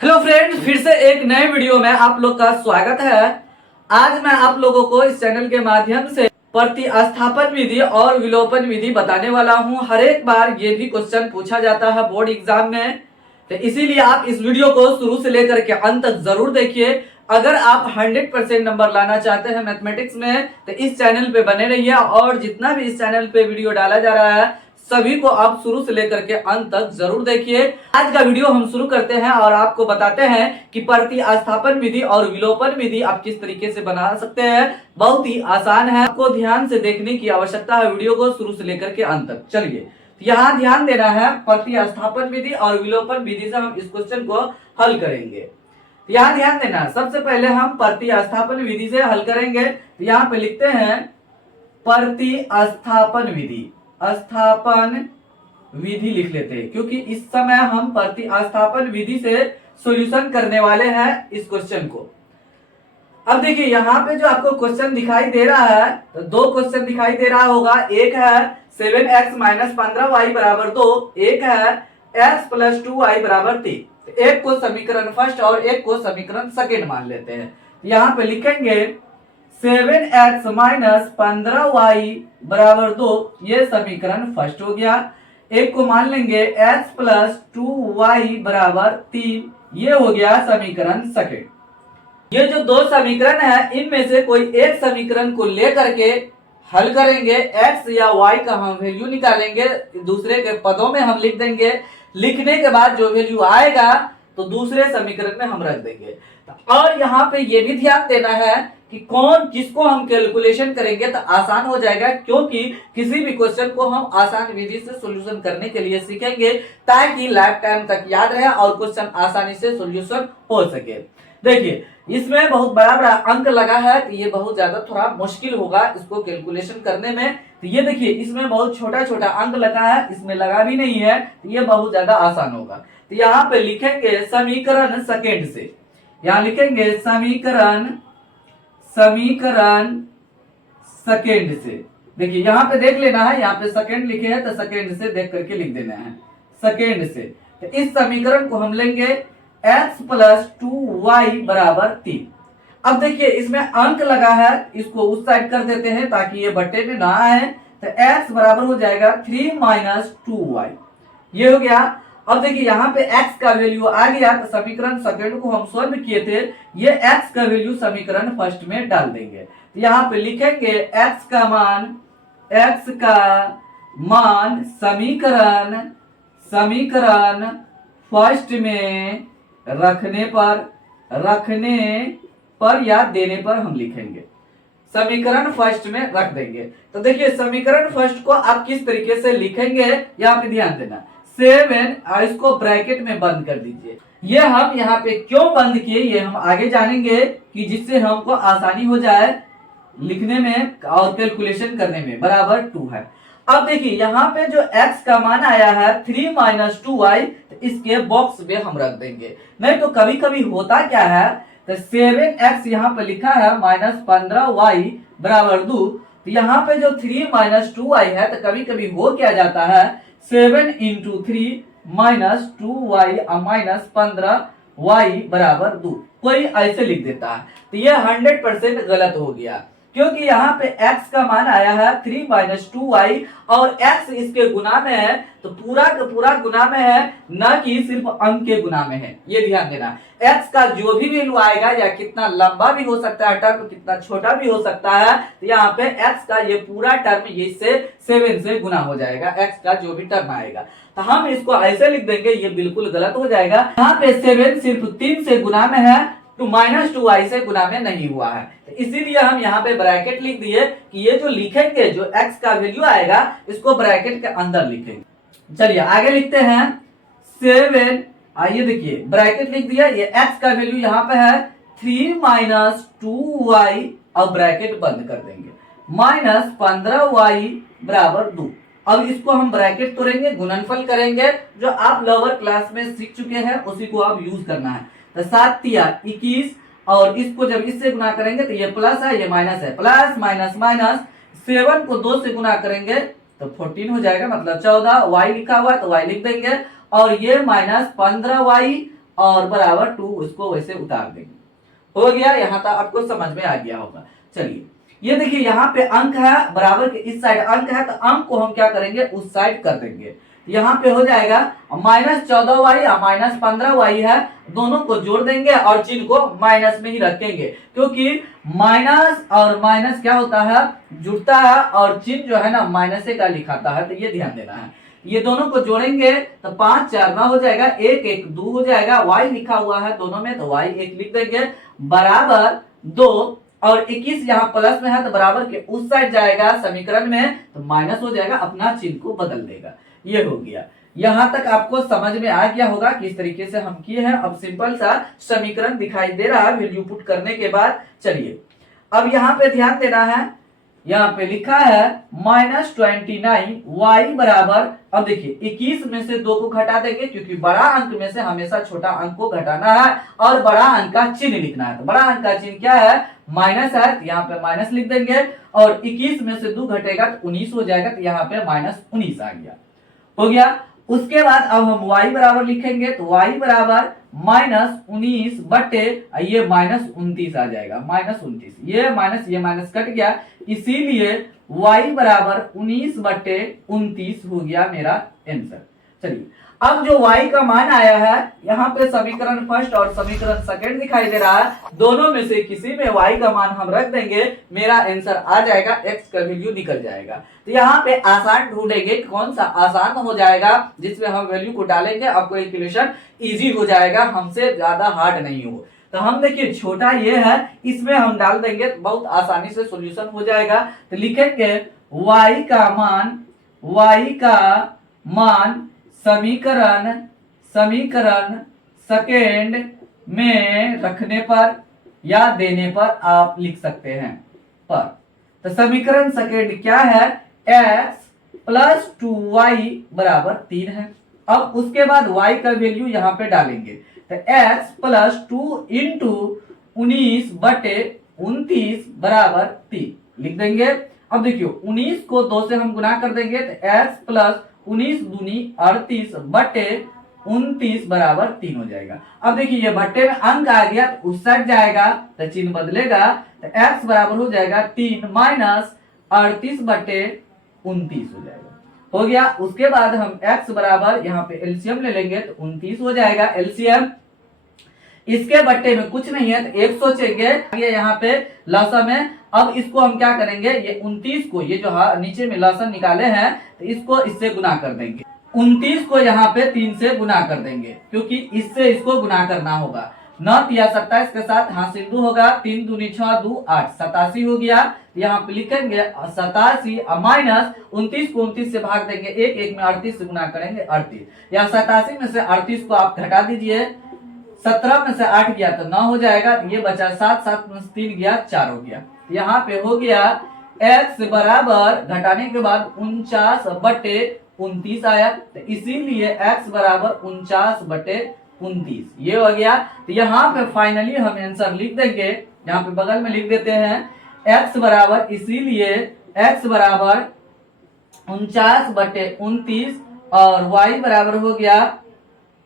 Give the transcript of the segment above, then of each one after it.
Hello friends, फिर से एक नए वीडियो में आप लोग का स्वागत है। आज मैं आप लोगों को इस चैनल के माध्यम से प्रतिस्थापन विधि और विलोपन विधि बताने वाला हूं। हर एक बार ये भी क्वेश्चन पूछा जाता है बोर्ड एग्जाम में, तो इसीलिए आप इस वीडियो को शुरू से लेकर के अंत तक जरूर देखिए। अगर आप 100% नंबर लाना चाहते हैं मैथमेटिक्स में तो इस चैनल पे बने रहिए, और जितना भी इस चैनल पे वीडियो डाला जा रहा है सभी को आप शुरू से लेकर के अंत तक जरूर देखिए। आज का वीडियो हम शुरू करते हैं और आपको बताते हैं कि प्रतिस्थापन विधि और विलोपन विधि आप किस तरीके से बना सकते हैं। बहुत ही आसान है, आपको ध्यान से देखने की आवश्यकता है वीडियो को शुरू से लेकर के अंत तक। चलिए, यहाँ ध्यान देना है, प्रतिस्थापन विधि और विलोपन विधि से हम इस क्वेश्चन को हल करेंगे। यहाँ ध्यान देना, सबसे पहले हम प्रतिस्थापन विधि से हल करेंगे। तो यहाँ पे लिखते हैं प्रतिस्थापन विधि, स्थापन विधि लिख लेते हैं, क्योंकि इस समय हम प्रतिस्थापन विधि से सॉल्यूशन करने वाले हैं इस क्वेश्चन को। अब देखिए यहाँ पे जो आपको क्वेश्चन दिखाई दे रहा है, तो दो क्वेश्चन दिखाई दे रहा होगा। एक है 7x माइनस 15y बराबर 2, एक है x प्लस 2y बराबर 3। एक को समीकरण फर्स्ट और एक को समीकरण सेकेंड मान लेते हैं। यहाँ पे लिखेंगे 7x माइनस 15y बराबर 2, ये समीकरण फर्स्ट हो गया। एक को मान लेंगे x प्लस 2y बराबर 3, ये हो गया समीकरण सेकेंड। ये जो दो समीकरण है इनमें से कोई एक समीकरण को लेकर के हल करेंगे। x या y का हम वैल्यू निकालेंगे, दूसरे के पदों में हम लिख देंगे। लिखने के बाद जो वैल्यू आएगा तो दूसरे समीकरण में हम रख देंगे। और यहाँ पे ये भी ध्यान देना है कि कौन किसको हम कैलकुलेशन करेंगे तो आसान हो जाएगा, क्योंकि किसी भी क्वेश्चन को हम आसान विधि से सॉल्यूशन करने के लिए सीखेंगे ताकि लाइफ टाइम तक याद रहे और क्वेश्चन आसानी से सॉल्यूशन हो सके। देखिए इसमें बहुत बड़ा बड़ा अंक लगा है, तो ये बहुत ज्यादा थोड़ा मुश्किल होगा इसको कैलकुलेशन करने में। तो ये देखिए इसमें बहुत छोटा छोटा अंक लगा है, इसमें लगा भी नहीं है, तो ये बहुत ज्यादा आसान होगा। तो यहाँ पे लिखेंगे समीकरण सेकेंड से, यहाँ लिखेंगे समीकरण सेकेंड से। देखिए यहाँ पे देख लेना है, यहाँ पे सेकेंड लिखे हैं तो सेकेंड से देख करके लिख देना है, सेकेंड से। तो इस समीकरण को हम लेंगे x प्लस 2y बराबर 3। अब देखिए इसमें अंक लगा है, इसको उस साइड कर देते हैं ताकि ये बट्टे में ना आए। तो x बराबर हो जाएगा 3 माइनस 2y, ये हो गया। अब देखिए यहाँ पे x का वैल्यू आ गया, तो समीकरण सेकंड को हम सॉल्व किए थे, ये x का वैल्यू समीकरण फर्स्ट में डाल देंगे। तो यहाँ पे लिखेंगे x का मान समीकरण फर्स्ट में रखने पर या देने पर हम लिखेंगे, समीकरण फर्स्ट में रख देंगे। तो देखिए समीकरण फर्स्ट को आप किस तरीके से लिखेंगे यहाँ पे ध्यान देना। 7 इसको ब्रैकेट में बंद कर दीजिए। ये हम यहाँ पे क्यों बंद किए ये हम आगे जानेंगे, कि जिससे हमको आसानी हो जाए लिखने में और कैलकुलेशन करने में। बराबर 2 है। अब देखिए यहाँ पे जो x का मान आया है 3 माइनस 2y, तो इसके बॉक्स में हम रख देंगे। नहीं तो कभी कभी होता क्या है, तो 7x यहाँ पे लिखा है माइनस 15y बराबर 2, तो यहाँ पे जो 3 माइनस 2y है, तो कभी कभी हो क्या जाता है 7 into 3 minus 2y minus 15y बराबर 2, कोई ऐसे लिख देता है। तो ये 100% गलत हो गया, क्योंकि यहाँ पे x का मान आया है 3 माइनस 2y और x इसके गुना में है, तो पूरा का पूरा गुना में है, न कि सिर्फ अंक के गुना में है। ये ध्यान देना, x का जो भी वैल्यू आएगा, या कितना लंबा भी हो सकता है टर्म, कितना छोटा भी हो सकता है, तो यहाँ पे x का ये पूरा टर्म ये से 7 से गुना हो जाएगा। x का जो भी टर्म आएगा तो हम इसको ऐसे लिख देंगे, ये बिल्कुल गलत हो जाएगा। यहाँ पे 7 सिर्फ 3 से गुना में है, तो माइनस 2y से गुना में नहीं हुआ है, तो इसीलिए हम यहाँ पे ब्रैकेट लिख दिए कि ये जो लिखेंगे, जो x का वैल्यू आएगा इसको ब्रैकेट के अंदर लिखेंगे। चलिए आगे लिखते हैं 7, आइए देखिए ब्रैकेट लिख दिया, ये x का वैल्यू यहाँ पे है 3 माइनस 2y, और ब्रैकेट बंद कर देंगे, माइनस 15y बराबर 2। अब इसको हम ब्रैकेट तोड़ेंगे, गुणनफल करेंगे, जो आप लोअर क्लास में सीख चुके हैं उसी को आप यूज करना है। तो 7 तिया 21, और इसको जब इससे गुना करेंगे तो ये प्लस है, ये माइनस है, प्लस माइनस माइनस, 7 को 2 से गुना करेंगे तो 14 हो जाएगा, मतलब 14। y लिखा हुआ है तो y लिख देंगे, और ये माइनस 15y और बराबर 2 उसको वैसे उतार देंगे। हो गया, यहाँ तक आपको समझ में आ गया होगा। चलिए ये देखिए यहाँ पे अंक है, बराबर के इस साइड अंक है, तो अंक को हम क्या करेंगे उस साइड कर देंगे। यहाँ पे हो जाएगा -14y और -15y है, दोनों को जोड़ देंगे और चिन्ह को माइनस में ही रखेंगे, क्योंकि माइनस और माइनस क्या होता है, जुड़ता है और चिन्ह जो है ना माइनस का लिखाता है, तो ये ध्यान देना है। ये दोनों को जोड़ेंगे तो 5 4 9 हो जाएगा, 1 1 2 हो जाएगा, y लिखा हुआ है दोनों में तो y 1 लिख देंगे, बराबर 2 और 21 यहाँ प्लस में है तो बराबर के उस साइड जाएगा समीकरण में, तो माइनस हो जाएगा, अपना चिन्ह को बदल देगा। ये हो गया। यहाँ तक आपको समझ में आ गया होगा किस तरीके से हम किए हैं। अब सिंपल सा समीकरण दिखाई दे रहा है वैल्यू पुट करने के बाद। चलिए अब यहाँ पे ध्यान देना है, यहाँ पे लिखा है -29y बराबर, अब देखिए 21 में से 2 को घटा देंगे, क्योंकि बड़ा अंक में से हमेशा छोटा अंक को घटाना है और बड़ा अंक का चिन्ह लिखना है। तो बड़ा अंक का चिन्ह क्या है, माइनस है, तो यहाँ पे माइनस लिख देंगे और 21 में से 2 घटेगा तो 19 हो जाएगा, तो यहाँ पे -19 आ गया। हो गया। उसके बाद अब हम y बराबर लिखेंगे, तो y बराबर -19 बटे ये -29 आ जाएगा, -29, ये माइनस कट गया, इसीलिए y बराबर 19 बटे 29 हो गया मेरा आंसर। चलिए अब जो y का मान आया है, यहाँ पे समीकरण फर्स्ट और समीकरण सेकंड दिखाई दे रहा है, दोनों में से किसी में y का मान हम रख देंगे, मेरा आंसर आ जाएगा, x का वैल्यू निकल जाएगा। तो यहाँ पे आसान ढूंढेंगे, कौन सा आसान हो जाएगा जिसमें हम वैल्यू को डालेंगे, आपको कैलकुलेशन इजी हो जाएगा, हमसे ज्यादा हार्ड नहीं हो। तो हम देखिए छोटा ये है, इसमें हम डाल देंगे तो बहुत आसानी से सॉल्यूशन हो जाएगा। तो लिखेंगे y का मान समीकरण सेकेंड में रखने पर या देने पर आप लिख सकते हैं पर। तो समीकरण सेकेंड क्या है, x प्लस 2y बराबर 3 है। अब उसके बाद y का वैल्यू यहाँ पे डालेंगे, तो x प्लस 2 इंटू 19 बटे 29 बराबर 3 लिख देंगे। अब देखियो 19 को 2 से हम गुना कर देंगे, तो x प्लस 19 दूनी 38 बटे 29 बराबर 3 हो जाएगा। अब देखिए ये बट्टे में अंक आ गया तो उस साइड जाएगा तो चिन्ह बदलेगा, तो x बराबर हो जाएगा 3 माइनस 38 बटे 29 हो जाएगा। हो गया। उसके बाद हम x बराबर यहाँ पे एलसीएम ले लेंगे तो 29 हो जाएगा एलसीएम। इसके बट्टे में कुछ नहीं है तो 1 सोचेंगे, ये यहाँ पे लसम है। अब इसको हम क्या करेंगे, ये 29 को, ये जो नीचे में लसम निकाले हैं तो इसको इससे गुना कर देंगे। 29 को यहाँ पे 3 से गुना कर देंगे, क्योंकि इससे इसको गुना करना होगा। 9 या 27 के साथ हाँ सिंधु होगा, 3 दूनी 6 2 8 87 हो गया। यहाँ पे लिखेंगे 87 माइनस 29 को 29 से भाग देंगे, 1 1 में 38 से गुना करेंगे 38। या 87 में से 38 को आप घटा दीजिए, 17 में से 8 गया तो 9 हो जाएगा, ये बचा 7 7 में से 3 गया 4 हो गया। यहाँ पे हो गया x बराबर घटाने के बाद 49 बटे 29 आया, तो इसीलिए x बराबर 49 बटे 29 ये हो गया। तो यहाँ पे फाइनली हम आंसर लिख देंगे, यहाँ पे बगल में लिख देते हैं x बराबर, इसीलिए x बराबर 49 बटे 29 और y बराबर हो गया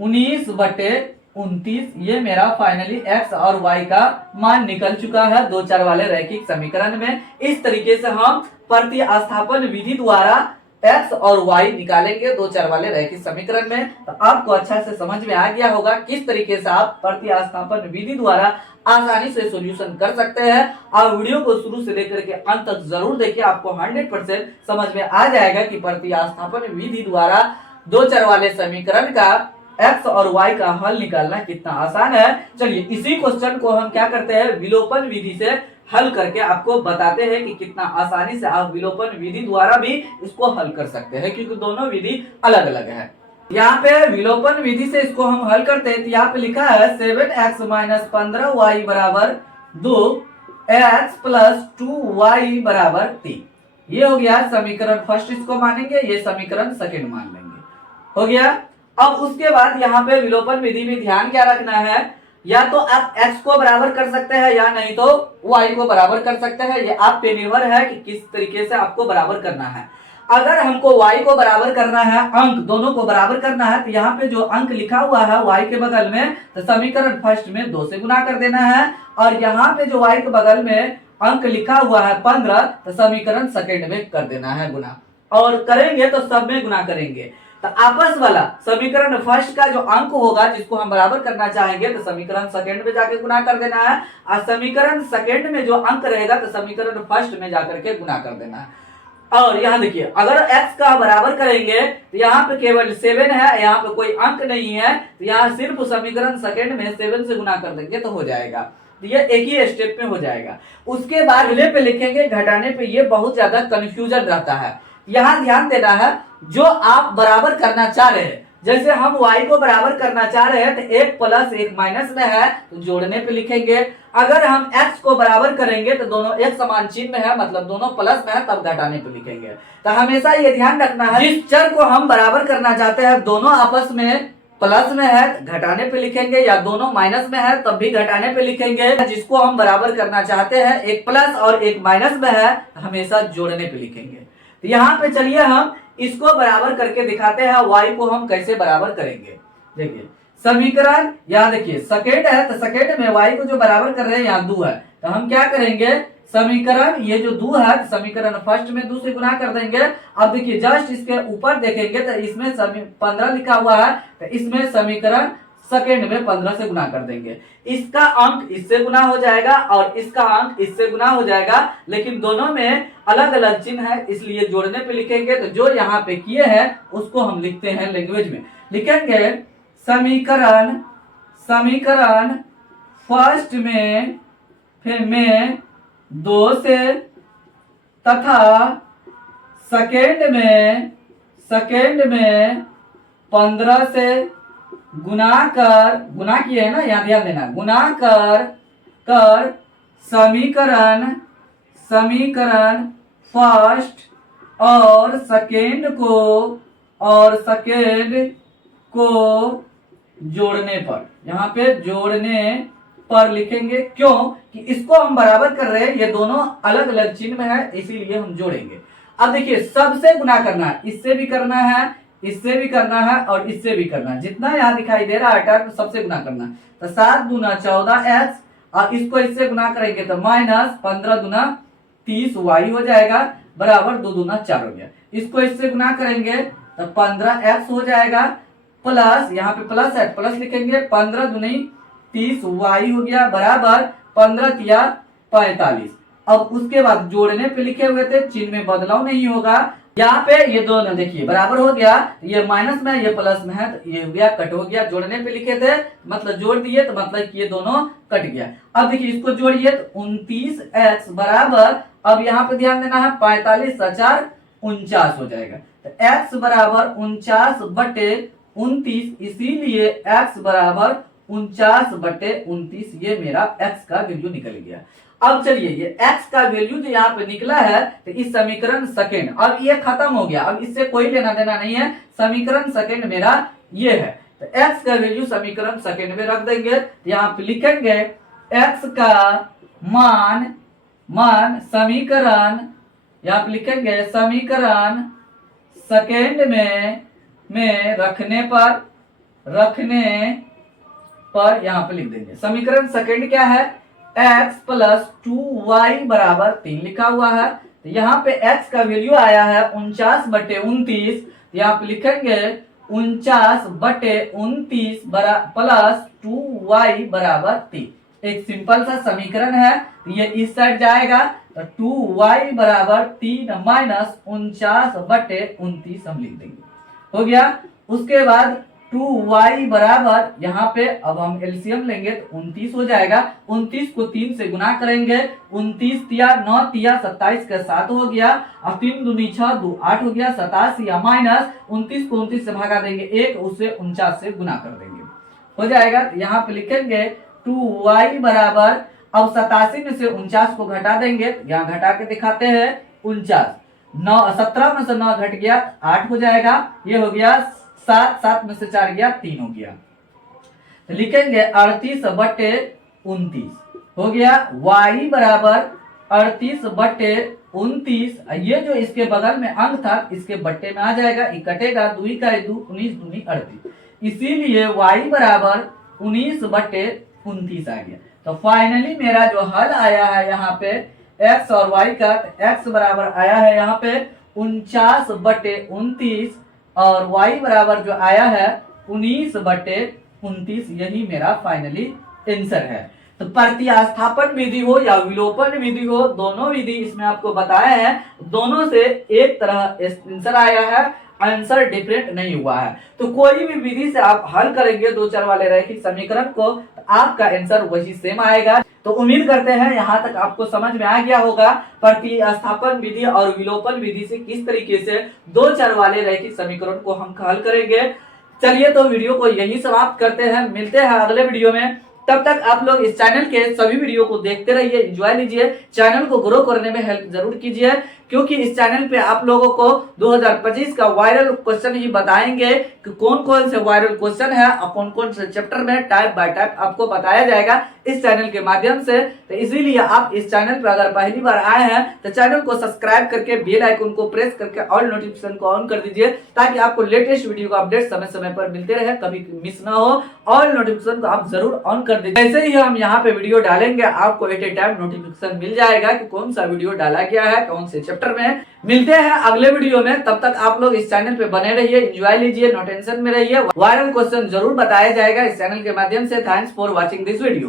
19 बटे 29। ये मेरा फाइनली x और y का मान निकल चुका है 2 चर वाले रैखिक समीकरण में। इस तरीके से हम प्रतिस्थापन विधि द्वारा x और y निकालेंगे 2 चर वाले रैखिक समीकरण में। तो आपको अच्छा से समझ में आ गया होगा किस तरीके से आप प्रतिस्थापन विधि द्वारा आसानी से सॉल्यूशन कर सकते हैं। आप वीडियो को शुरू से लेकर के अंत तक जरूर देखिए, आपको 100% समझ में आ जाएगा कि प्रतिस्थापन विधि द्वारा 2 चर वाले समीकरण का x और y का हल निकालना कितना आसान है। चलिए इसी क्वेश्चन को हम क्या करते हैं, विलोपन विधि से हल करके आपको बताते हैं कि कितना आसानी से आप विलोपन विधि द्वारा भी इसको हल कर सकते हैं, क्योंकि दोनों विधि अलग अलग है। यहाँ पे विलोपन विधि से इसको हम हल करते हैं, तो यहाँ पे लिखा है 7x माइनस 15y बराबर 2, x प्लस 2y बराबर 3। ये हो गया समीकरण फर्स्ट, इसको मानेंगे, ये समीकरण सेकेंड मान लेंगे। हो गया। अब उसके बाद यहाँ पे विलोपन विधि में ध्यान क्या रखना है, या तो आप x को बराबर कर सकते हैं या नहीं तो y को बराबर कर सकते हैं। ये आप पे निर्भर है कि किस तरीके से आपको बराबर करना है। अगर हमको y को बराबर करना है, अंक दोनों को बराबर करना है, तो यहाँ पे जो अंक लिखा हुआ है y के बगल में, तो समीकरण फर्स्ट में 2 से गुना कर देना है, और यहाँ पे जो y के बगल में अंक लिखा हुआ है 15, तो समीकरण सेकंड में कर देना है गुना, और करेंगे तो सब में गुना करेंगे। तो आपस वाला समीकरण फर्स्ट का जो अंक होगा जिसको हम बराबर करना चाहेंगे, तो समीकरण सेकंड में जाके गुना कर देना है, और समीकरण सेकंड में जो अंक रहेगा तो समीकरण फर्स्ट में जाकर के गुना कर देना है। और यहाँ देखिए, अगर x का बराबर करेंगे तो यहाँ पे केवल 7 है, यहाँ पे कोई अंक नहीं है, तो यहाँ सिर्फ समीकरण सेकंड में 7 से गुना कर देंगे तो हो जाएगा। तो ये एक ही स्टेप में हो जाएगा। उसके बाद अगले पे लिखेंगे घटाने पे, ये बहुत ज्यादा कंफ्यूजन रहता है। यहाँ ध्यान देना है, जो आप बराबर करना चाह रहे हैं, जैसे हम y को बराबर करना चाह रहे हैं तो एक प्लस एक माइनस में है तो जोड़ने पे लिखेंगे। अगर हम x को बराबर करेंगे तो दोनों एक समान चिन्ह में है, मतलब दोनों प्लस में है, तब घटाने पे लिखेंगे। तो हमेशा ये ध्यान रखना है, जिस चर को हम बराबर करना चाहते हैं दोनों आपस में प्लस में है घटाने पे लिखेंगे, या दोनों माइनस में है तब भी घटाने पे लिखेंगे। जिसको हम बराबर करना चाहते हैं एक प्लस और एक माइनस में है, हमेशा जोड़ने पे लिखेंगे। तो यहाँ पे चलिए हम इसको बराबर करके दिखाते हैं, y को हम कैसे बराबर करेंगे। देखिए समीकरण, यहाँ देखिए सेकंड है, तो सेकंड में y को जो बराबर कर रहे हैं यहाँ 2 है, तो हम क्या करेंगे, समीकरण ये जो 2 है तो समीकरण फर्स्ट में 2 से गुना कर देंगे। अब देखिए जस्ट इसके ऊपर देखेंगे तो इसमें 15 लिखा हुआ है, तो इसमें समीकरण सेकंड में 15 से गुना कर देंगे। इसका अंक इससे गुना हो जाएगा और इसका अंक इससे गुना हो जाएगा, लेकिन दोनों में अलग अलग चिन्ह है, इसलिए जोड़ने पे लिखेंगे। तो जो यहाँ पे किए हैं उसको हम लिखते हैं लैंग्वेज में, लिखेंगे समीकरण, समीकरण फर्स्ट में फिर में 2 से तथा सेकंड में 15 से गुना कर, गुना किए है ना, यहाँ ध्यान देना, गुना कर समीकरण, समीकरण फर्स्ट और सेकंड को जोड़ने पर, यहाँ पे जोड़ने पर लिखेंगे। क्यों कि इसको हम बराबर कर रहे हैं, ये दोनों अलग अलग चिन्ह में है, इसीलिए हम जोड़ेंगे। अब देखिए सबसे गुना करना है, इससे भी करना है, इससे भी करना है और इससे भी करना है, जितना यहाँ दिखाई दे रहा है तो सबसे गुना करना है। तो 7 दूना 14x, और इसको इससे गुना करेंगे तो माइनस 15 दूना 30y हो जाएगा, बराबर 2 दूना 4 हो गया। इसको इससे गुना करेंगे तो 15x हो जाएगा, प्लस यहाँ पे प्लस है प्लस लिखेंगे, 15 दूनी 30y हो गया, बराबर 15 तिया 45। अब उसके बाद जोड़ने पे लिखे हुए थे, चिन्ह में बदलाव नहीं होगा। यहाँ पे ये दोनों देखिए बराबर हो गया, ये माइनस में ये प्लस में है, तो ये हो गया कट हो गया। जोड़ने पे लिखे थे मतलब जोड़ दिए, तो मतलब कि ये दोनों कट गया। अब देखिए इसको जोड़िए तो 29x बराबर, अब यहाँ पे ध्यान देना है 45 4 49 हो जाएगा। तो x बराबर 49/29, इसीलिए x बराबर 49/29, ये मेरा x का वैल्यू निकल गया। अब चलिए ये x का वैल्यू जो यहाँ पे निकला है, तो इस समीकरण सेकंड, अब ये खत्म हो गया, अब इससे कोई लेना देना नहीं है, समीकरण सेकंड मेरा ये है। तो x का वैल्यू समीकरण सेकंड में रख देंगे। यहाँ पे लिखेंगे x का मान समीकरण, यहाँ पे लिखेंगे समीकरण सेकंड में रखने पर यहाँ पे लिख देंगे। समीकरण सेकंड क्या है, x प्लस 2y बराबर 3 लिखा हुआ है। तो यहाँ पे x का वैल्यू आया है 49/29, यहाँ पे लिखेंगे 49/29 प्लस 2y बराबर 3। एक सिंपल सा समीकरण है, तो ये इस साइड जाएगा, तो 2y बराबर 3 माइनस 49/29 हम लिख देंगे, हो गया। उसके बाद 2y बराबर, यहाँ पे अब हम एलसीएम लेंगे तो 29 हो जाएगा। 29 को 3 से गुना करेंगे, 29 तिया 9 तिया 27 का 7 हो गया, और 3 दूनी 6 2 8 हो गया, 87 या माइनस 29 को 29 से भागा देंगे 1, उससे 49 से गुना कर देंगे, हो जाएगा। यहाँ पे लिखेंगे 2y बराबर, अब 87 में से 49 को घटा देंगे, यहाँ घटा के दिखाते हैं 49, 17 में से 9 घट गया 8 हो जाएगा, ये हो गया 7 में से 4 गया 3 हो गया। तो लिखेंगे 38/29 हो गया। y बराबर 38/29 29, ये जो इसके बगल में अंक था इसके बट्टे में आ जाएगा, ये कटेगा, 2 का 2, 19 दूनी 38, इसीलिए y बराबर 19/29 आ गया। तो फाइनली मेरा जो हल आया है यहाँ पे x और y का, x बराबर आया है यहाँ पे 49/29 और y बराबर जो आया है 19/29, यही मेरा फाइनली आंसर है। तो प्रतिस्थापन विधि हो या विलोपन विधि हो, दोनों विधि इसमें आपको बताया है, दोनों से एक तरह आंसर आया है, आंसर डिफरेंट नहीं हुआ है। तो कोई भी विधि से आप हल करेंगे दो चर वाले रैखिक समीकरण को, तो आपका आंसर वही सेम आएगा। तो उम्मीद करते हैं यहाँ तक आपको समझ में आ गया होगा प्रतिस्थापन विधि और विलोपन विधि से किस तरीके से दो चर वाले रैखिक समीकरण को हम हल करेंगे। चलिए तो वीडियो को यही समाप्त करते हैं, मिलते हैं अगले वीडियो में। तब तक आप लोग इस चैनल के सभी वीडियो को देखते रहिए, एंजॉय लीजिए, चैनल को ग्रो करने में हेल्प जरूर कीजिए, क्योंकि इस चैनल पे आप लोगों को 2025 का वायरल क्वेश्चन ही बताएंगे कि कौन कौन से वायरल क्वेश्चन है और कौन कौन से चैप्टर में टाइप बाय टाइप आपको बताया जाएगा इस चैनल के माध्यम से। तो इसीलिए आप इस चैनल पर अगर पहली बार आए हैं तो चैनल को सब्सक्राइब करके बेल आइकन को प्रेस करके ऑल नोटिफिकेशन को ऑन कर दीजिए, ताकि आपको लेटेस्ट वीडियो का अपडेट समय समय पर मिलते रहे, कभी मिस ना हो। ऑल नोटिफिकेशन को आप जरूर ऑन कर दीजिए, जैसे ही हम यहाँ पे वीडियो डालेंगे आपको एट ए टाइम नोटिफिकेशन मिल जाएगा कि कौन सा वीडियो डाला गया है, कौन से चैप्टर में। मिलते हैं अगले वीडियो में, तब तक आप लोग इस चैनल पे बने रहिए, एंजॉय लीजिए, नो टेंशन में रहिए। वायरल क्वेश्चन जरूर बताया जाएगा इस चैनल के माध्यम से। Thanks for watching this video.